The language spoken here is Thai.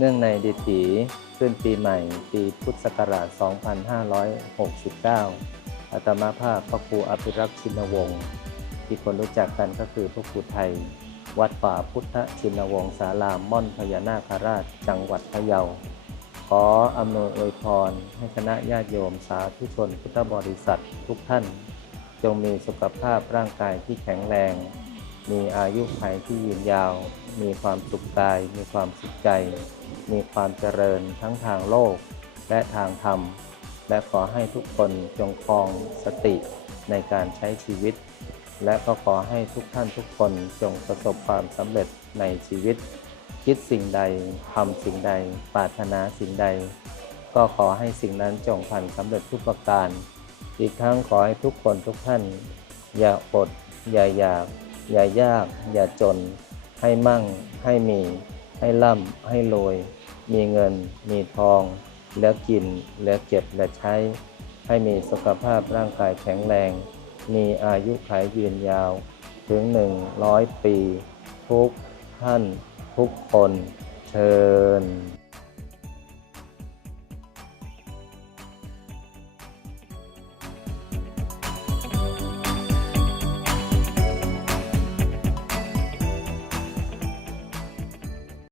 เนื่องในดิถีขึ้นปีใหม่ ปีพุทธศักราช 2569 อาตมาภาพพระครูอภิรักษ์ชินวงศ์ที่คนรู้จักกันก็คือพระครูไทย วัดป่าพุทธชินวงศ์ศาลาม่อนพญานาคราชจังหวัดพะเยา ขออำนวยอวยพรให้คณะญาติโยมสาธุชนพุทธบริษัททุกท่าน จงมีสุขภาพร่างกายที่แข็งแรง มีอายุขัยที่ยืนยาว มีความสุขกาย มีความสุขใจ มีความเจริญทั้งทางโลกและทางธรรม และขอให้ทุกคนจงครองสติในการใช้ชีวิต และก็ขอให้ทุกท่านทุกคนจงประสบความสำเร็จในชีวิต คิดสิ่งใดทำสิ่งใด ปรารถนาสิ่งใด ก็ขอให้สิ่งนั้นจงพันสำเร็จทุกประการ อีกทั้งขอให้ทุกคนทุกท่าน อย่าอด อย่าอยาก อย่ายาก อย่าจน ให้มั่ง ให้มี ให้ร่ำให้รวย มีเงิน มีทอง แล้วกิน แล้วเก็บ และใช้ ให้มีสุขภาพร่างกายแข็งแรง มีอายุขัยยืนยาว ถึงหนึ่งร้อยปี ทุกท่าน ทุกคน เชิญ